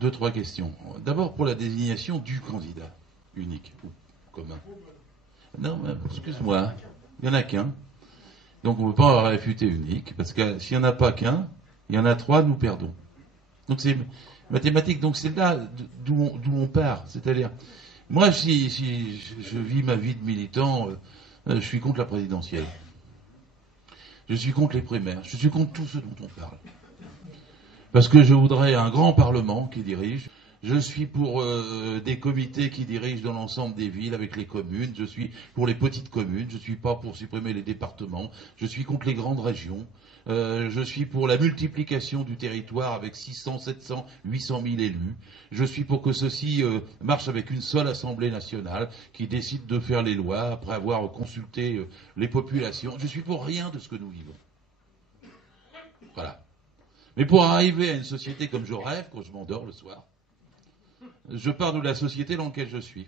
Deux, trois questions. D'abord pour la désignation du candidat unique ou commun. Non, excuse-moi, il n'y en a qu'un. Donc on ne peut pas réfuter unique, parce que s'il n'y en a pas qu'un, il y en a trois, nous perdons. Donc c'est mathématique, donc c'est là d'où on part. C'est-à-dire, moi, si je vis ma vie de militant, je suis contre la présidentielle. Je suis contre les primaires. Je suis contre tout ce dont on parle. Parce que je voudrais un grand parlement qui dirige. Je suis pour des comités qui dirigent dans l'ensemble des villes avec les communes. Je suis pour les petites communes. Je ne suis pas pour supprimer les départements. Je suis contre les grandes régions. Je suis pour la multiplication du territoire avec 600, 700, 800 000 élus. Je suis pour que ceci marche avec une seule Assemblée nationale qui décide de faire les lois après avoir consulté les populations. Je suis pour rien de ce que nous vivons. Voilà. Mais pour arriver à une société comme je rêve quand je m'endors le soir, je pars de la société dans laquelle je suis.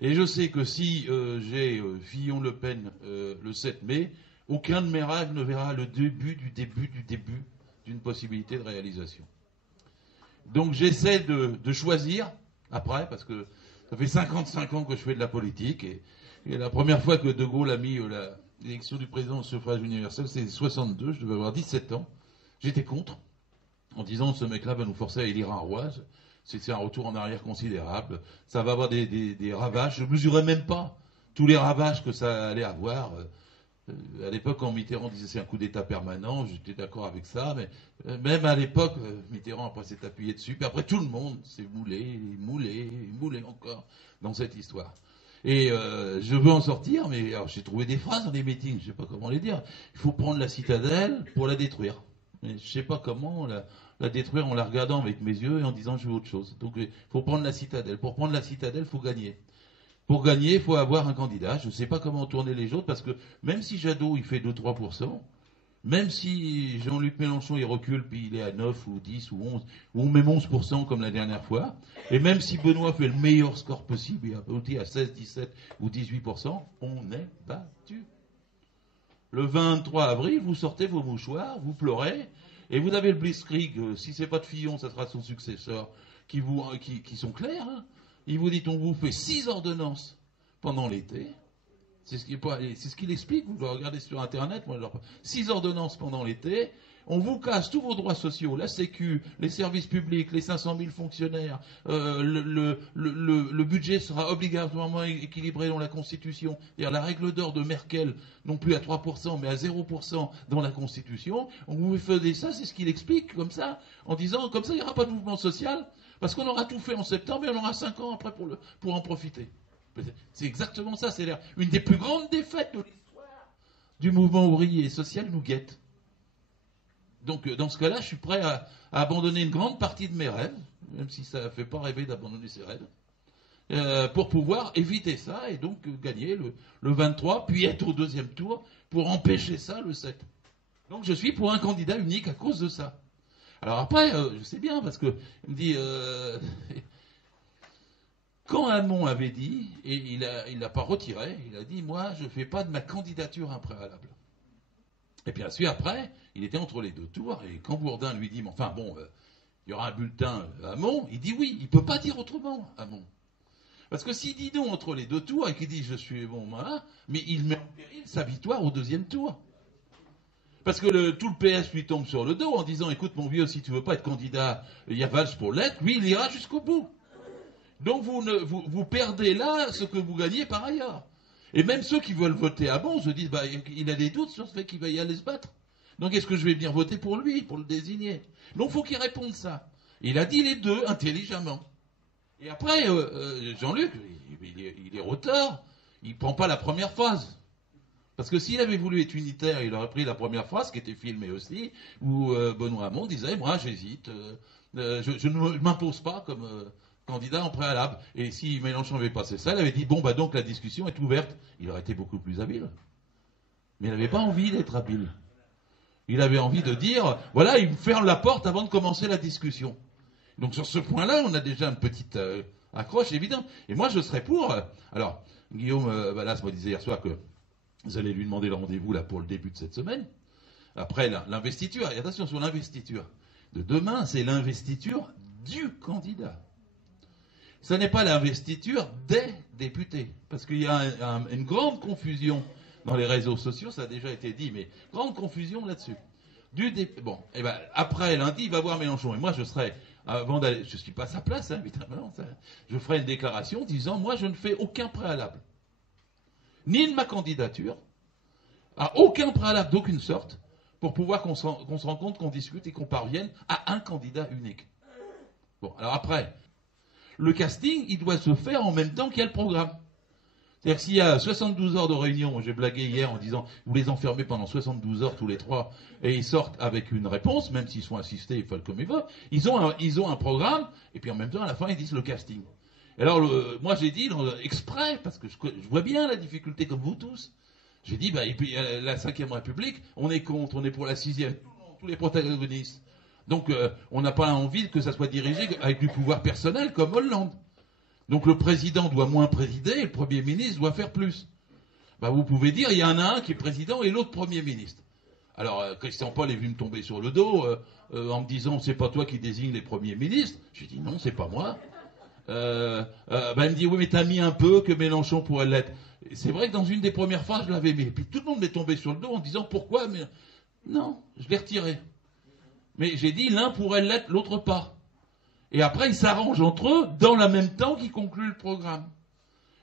Et je sais que si j'ai Fillon-Le Pen le 7 mai, aucun de mes rêves ne verra le début d'une possibilité de réalisation. Donc j'essaie de choisir, après, parce que ça fait 55 ans que je fais de la politique, et la première fois que De Gaulle a mis l'élection du président au suffrage universel, c'est 62, je devais avoir 17 ans. J'étais contre, en disant ce mec-là va nous forcer à élire un roi. C'est un retour en arrière considérable. Ça va avoir des ravages. Je ne mesurais même pas tous les ravages que ça allait avoir. À l'époque, quand Mitterrand disait c'est un coup d'État permanent, j'étais d'accord avec ça. Mais même à l'époque, Mitterrand après s'est appuyé dessus. Puis après, tout le monde s'est moulé encore dans cette histoire. Et je veux en sortir, mais j'ai trouvé des phrases dans les meetings, je ne sais pas comment les dire. Il faut prendre la citadelle pour la détruire. Mais je ne sais pas comment la détruire en la regardant avec mes yeux et en disant je veux autre chose. Donc il faut prendre la citadelle. Pour prendre la citadelle, il faut gagner. Pour gagner, il faut avoir un candidat. Je ne sais pas comment tourner les autres parce que même si Jadot il fait 2-3%, même si Jean-Luc Mélenchon il recule puis il est à 9 ou 10 ou 11 ou même 11% comme la dernière fois, et même si Benoît fait le meilleur score possible et aboutit à 16, 17 ou 18%, on est battu. Le 23 avril, vous sortez vos mouchoirs, vous pleurez, et vous avez le blitzkrieg, si c'est pas de Fillon, ça sera son successeur, qui sont clairs. Hein. Il vous dit on vous fait 6 ordonnances pendant l'été. C'est ce qu'il explique, vous le regardez sur Internet. 6 ordonnances pendant l'été. On vous casse tous vos droits sociaux, la Sécu, les services publics, les 500 000 fonctionnaires. Le budget sera obligatoirement équilibré dans la Constitution. C'est-à-dire la règle d'or de Merkel, non plus à 3%, mais à 0% dans la Constitution. On vous fait ça, c'est ce qu'il explique, comme ça, en disant, comme ça, il n'y aura pas de mouvement social, parce qu'on aura tout fait en septembre et on aura 5 ans après pour en profiter. C'est exactement ça, c'est une des plus grandes défaites de l'histoire du mouvement ouvrier et social nous guette. Donc, dans ce cas-là, je suis prêt à abandonner une grande partie de mes rêves, même si ça ne fait pas rêver d'abandonner ses rêves, pour pouvoir éviter ça et donc gagner le 23, puis être au deuxième tour pour empêcher ça le 7. Donc, je suis pour un candidat unique à cause de ça. Alors après, je sais bien, parce que il me dit... Quand Hamon avait dit, et il l'a pas retiré, il a dit, moi, je ne fais pas de ma candidature impréalable. Et puis ensuite, après, il était entre les deux tours, et quand Bourdin lui dit, mais enfin bon, il y aura un bulletin Hamon, il dit oui, il ne peut pas dire autrement, Hamon. Parce que s'il dit non entre les deux tours, et qu'il dit je suis bon, voilà, mais il met en péril sa victoire au deuxième tour. Parce que tout le PS lui tombe sur le dos en disant, écoute mon vieux, si tu ne veux pas être candidat, il y a Valls pour l'être, lui il ira jusqu'au bout. Donc vous perdez là ce que vous gagnez par ailleurs. Et même ceux qui veulent voter à bon se disent, il a des doutes sur ce fait qu'il va y aller se battre. Donc est-ce que je vais venir voter pour lui, pour le désigner? Donc il faut qu'il réponde ça. Il a dit les deux intelligemment. Et après, Jean-Luc, il est retard, il ne prend pas la première phrase. Parce que s'il avait voulu être unitaire, il aurait pris la première phrase, qui était filmée aussi, où Benoît Hamon disait, moi j'hésite, je ne m'impose pas comme... candidat en préalable. Et si Mélenchon avait passé ça, il avait dit, bon, donc la discussion est ouverte. Il aurait été beaucoup plus habile. Mais il n'avait pas envie d'être habile. Il avait envie de dire, voilà, il ferme la porte avant de commencer la discussion. Donc sur ce point-là, on a déjà une petite accroche évidente. Et moi, je serais pour... alors, Guillaume Balas me disait hier soir que vous allez lui demander le rendez-vous là pour le début de cette semaine. Après l'investiture. Et attention, sur l'investiture. de demain, c'est l'investiture du candidat. Ce n'est pas l'investiture des députés. Parce qu'il y a une grande confusion dans les réseaux sociaux, ça a déjà été dit, mais grande confusion là-dessus. Bon, et ben après lundi, il va voir Mélenchon. Et moi, je serai, avant d'aller, je suis pas à sa place, hein, évidemment, je ferai une déclaration disant, moi, je ne fais aucun préalable. Ni de ma candidature, à aucun préalable d'aucune sorte, pour pouvoir qu'on se rende compte, qu'on discute et qu'on parvienne à un candidat unique. Bon, alors après, le casting, il doit se faire en même temps qu'il y a le programme. C'est-à-dire que s'il y a 72 heures de réunion, j'ai blagué hier en disant, vous les enfermez pendant 72 heures tous les trois, et ils sortent avec une réponse, même s'ils sont assistés, ils font comme ils veulent, ils ont un programme, et puis en même temps, à la fin, ils disent le casting. Et alors, moi j'ai dit, exprès, parce que je vois bien la difficulté comme vous tous, j'ai dit, et puis la 5e République, on est contre, on est pour la 6e, tous les protagonistes. Donc, on n'a pas envie que ça soit dirigé avec du pouvoir personnel comme Hollande. Donc, le président doit moins présider et le Premier ministre doit faire plus. Vous pouvez dire, il y en a un qui est président et l'autre Premier ministre. Alors, Christian Paul est venu me tomber sur le dos en me disant, c'est pas toi qui désigne les premiers ministres. J'ai dit, non, c'est pas moi. Il me dit, oui, mais t'as mis un peu que Mélenchon pourrait l'être. C'est vrai que dans une des premières phrases, je l'avais mis. Et puis tout le monde m'est tombé sur le dos en disant, pourquoi mais... Non, je l'ai retiré. Mais j'ai dit, l'un pourrait l'être, l'autre pas. Et après, ils s'arrangent entre eux dans le même temps qu'ils concluent le programme.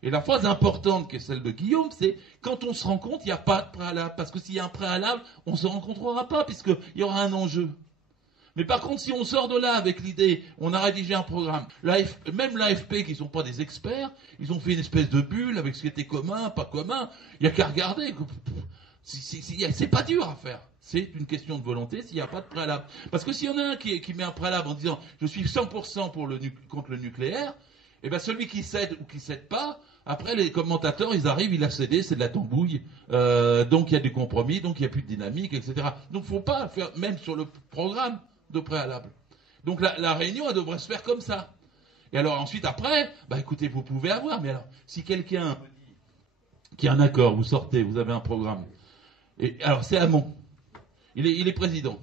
Et la phrase importante, qui est celle de Guillaume, c'est quand on se rend compte, il n'y a pas de préalable. Parce que s'il y a un préalable, on ne se rencontrera pas, puisqu'il y aura un enjeu. Mais par contre, si on sort de là avec l'idée, on a rédigé un programme, même l'AFP, qui ne sont pas des experts, ils ont fait une espèce de bulle avec ce qui était commun, pas commun, il n'y a qu'à regarder. C'est pas dur à faire. C'est une question de volonté s'il n'y a pas de préalable. Parce que s'il y en a un qui met un préalable en disant « je suis 100% contre le nucléaire », et bien celui qui cède ou qui cède pas, après les commentateurs, ils arrivent, il a cédé, c'est de la tambouille, donc il y a du compromis, donc il n'y a plus de dynamique, etc. Donc il ne faut pas faire, même sur le programme, de préalable. Donc la réunion, elle devrait se faire comme ça. Et alors ensuite, après, écoutez, vous pouvez avoir, mais alors, si quelqu'un qui a un accord, vous sortez, vous avez un programme, et alors c'est Hamon, il est président,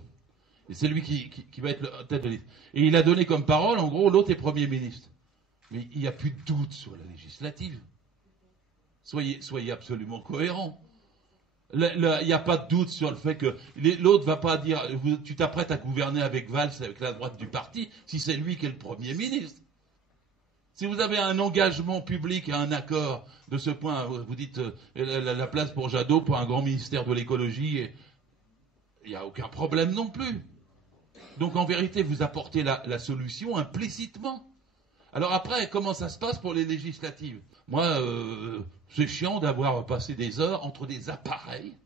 et c'est lui qui va être le tête de liste. Et il a donné comme parole, en gros, l'autre est Premier ministre. Mais il n'y a plus de doute sur la législative. Soyez absolument cohérents. Il n'y a pas de doute sur le fait que l'autre va pas dire tu t'apprêtes à gouverner avec Valls, avec la droite du parti, si c'est lui qui est le Premier ministre. Si vous avez un engagement public et un accord de ce point, vous dites la place pour Jadot, pour un grand ministère de l'écologie, il n'y a aucun problème non plus. Donc en vérité, vous apportez la solution implicitement. Alors après, comment ça se passe pour les législatives? Moi, c'est chiant d'avoir passé des heures entre des appareils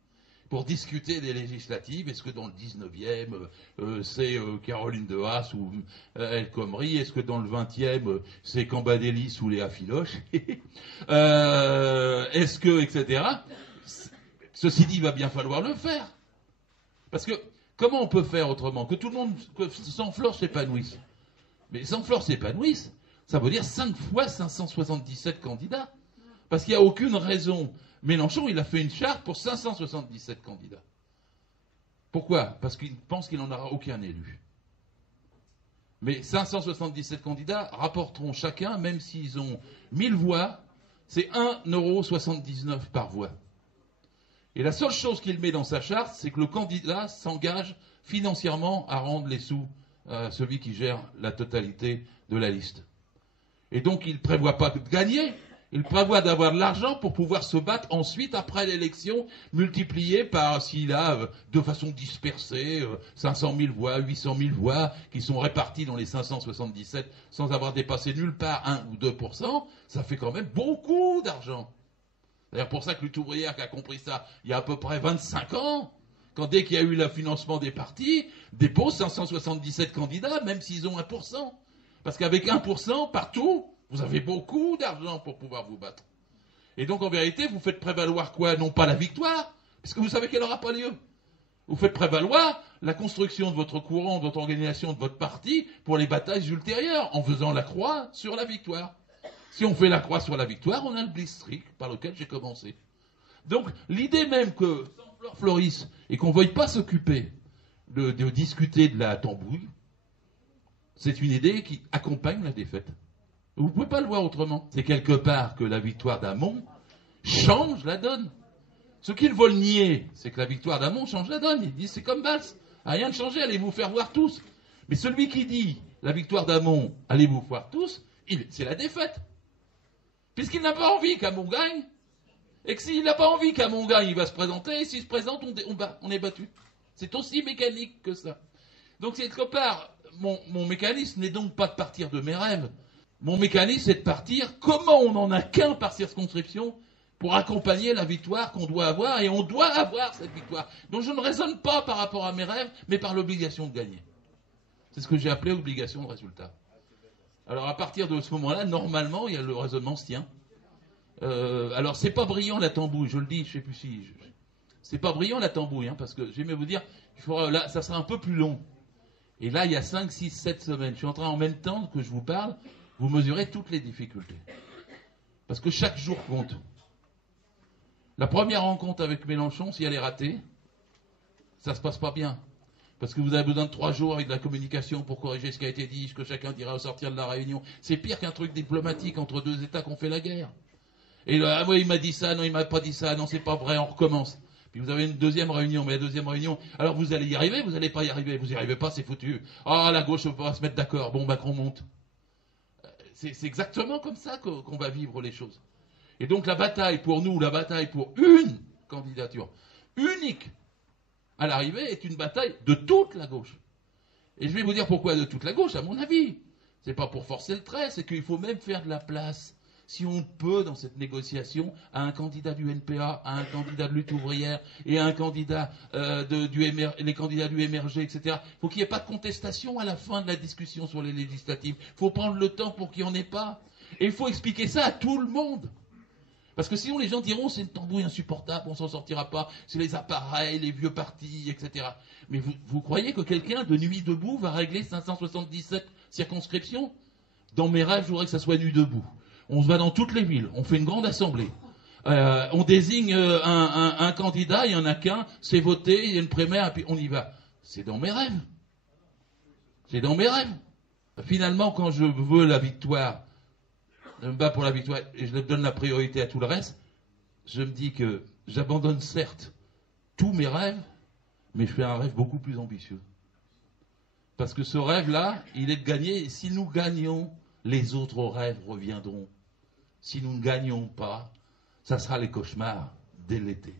pour discuter des législatives. Est-ce que dans le 19e, c'est Caroline de Haas ou El Khomri? Est-ce que dans le 20e, c'est Cambadélis ou Léa Filoche? Est-ce que, etc. Ceci dit, il va bien falloir le faire. Parce que, comment on peut faire autrement? Que tout le monde, que Sansflore s'épanouisse. Mais Sansflore s'épanouisse, ça veut dire 5 fois 577 candidats. Parce qu'il n'y a aucune raison. Mélenchon, il a fait une charte pour 577 candidats. Pourquoi? Parce qu'il pense qu'il n'en aura aucun élu. Mais 577 candidats rapporteront chacun, même s'ils ont 1000 voix, c'est 1,79 € par voix. Et la seule chose qu'il met dans sa charte, c'est que le candidat s'engage financièrement à rendre les sous à celui qui gère la totalité de la liste. Et donc, il ne prévoit pas de gagner, il prévoit d'avoir de l'argent pour pouvoir se battre ensuite, après l'élection, multiplié par, s'il a, de façon dispersée, 500 000 voix, 800 000 voix, qui sont réparties dans les 577, sans avoir dépassé nulle part 1 ou 2%, ça fait quand même beaucoup d'argent. D'ailleurs, pour ça que Lutte ouvrière qui a compris ça il y a à peu près 25 ans, quand dès qu'il y a eu le financement des partis, dépose 577 candidats, même s'ils ont 1%. Parce qu'avec 1%, partout, vous avez beaucoup d'argent pour pouvoir vous battre. Et donc, en vérité, vous faites prévaloir quoi? Non pas la victoire, puisque vous savez qu'elle n'aura pas lieu. Vous faites prévaloir la construction de votre courant, de votre organisation, de votre parti, pour les batailles ultérieures, en faisant la croix sur la victoire. Si on fait la croix sur la victoire, on a le blitzkrieg par lequel j'ai commencé. Donc, l'idée même que Sansflore florisse et qu'on ne veuille pas s'occuper de discuter de la tambouille, C'est une idée qui accompagne la défaite. Vous ne pouvez pas le voir autrement. C'est quelque part que la victoire d'Hamon change la donne. Ce qu'ils veulent nier, c'est que la victoire d'Hamon change la donne. Ils disent c'est comme Valls, rien ne changer, allez vous faire voir tous. Mais celui qui dit la victoire d'Hamon, allez vous voir tous, c'est la défaite. Puisqu'il n'a pas envie qu'Hamon gagne, et que s'il n'a pas envie qu'Hamon gagne, il va se présenter, et s'il se présente, on est battu. C'est aussi mécanique que ça. Donc quelque part, mon mécanisme n'est donc pas de partir de mes rêves. Mon mécanisme, c'est de partir comment on n'en a qu'un par circonscription pour accompagner la victoire qu'on doit avoir, et on doit avoir cette victoire. Donc je ne raisonne pas par rapport à mes rêves, mais par l'obligation de gagner. C'est ce que j'ai appelé obligation de résultat. Alors à partir de ce moment-là, normalement, il y a le raisonnement se tient. Alors c'est pas brillant la tambouille, je le dis, je sais plus si... C'est pas brillant la tambouille, hein, parce que j'aimais vous dire, là, ça sera un peu plus long. Et là, il y a 5, 6, 7 semaines, je suis en train, en même temps que je vous parle, vous mesurez toutes les difficultés. Parce que chaque jour compte. La première rencontre avec Mélenchon, si elle est ratée, ça se passe pas bien. Parce que vous avez besoin de 3 jours avec de la communication pour corriger ce qui a été dit, ce que chacun dira au sortir de la réunion. C'est pire qu'un truc diplomatique entre deux États qui ont fait la guerre. Et là, ah ouais, il m'a dit ça, non, il m'a pas dit ça, non, c'est pas vrai, on recommence. Puis vous avez une deuxième réunion, mais la deuxième réunion, alors vous allez y arriver, vous allez pas y arriver, vous y arrivez pas, c'est foutu. Ah, la gauche, on va se mettre d'accord, bon, Macron monte. C'est exactement comme ça qu'on va vivre les choses. Et donc la bataille pour nous, la bataille pour une candidature unique à l'arrivée est une bataille de toute la gauche. Et je vais vous dire pourquoi de toute la gauche, à mon avis. C'est pas pour forcer le trait, c'est qu'il faut même faire de la place, si on peut, dans cette négociation, à un candidat du NPA, à un candidat de lutte ouvrière et à un candidat les candidats du MRG, etc. Il faut qu'il n'y ait pas de contestation à la fin de la discussion sur les législatives. Il faut prendre le temps pour qu'il n'y en ait pas. Et il faut expliquer ça à tout le monde. Parce que sinon les gens diront c'est une tambouille insupportable, on s'en sortira pas, c'est les appareils, les vieux partis, etc. Mais vous croyez que quelqu'un de nuit debout va régler 577 circonscriptions? Dans mes rêves, je voudrais que ça soit nuit debout. On se va dans toutes les villes, on fait une grande assemblée. On désigne un candidat, il n'y en a qu'un, c'est voté, il y a une primaire, et puis on y va. C'est dans mes rêves. C'est dans mes rêves. Finalement, quand je veux la victoire, je me bats pour la victoire et je donne la priorité à tout le reste, je me dis que j'abandonne certes tous mes rêves, mais je fais un rêve beaucoup plus ambitieux. Parce que ce rêve-là, il est de gagner, et si nous gagnons, les autres rêves reviendront. Si nous ne gagnons pas, ça sera les cauchemars dès l'été.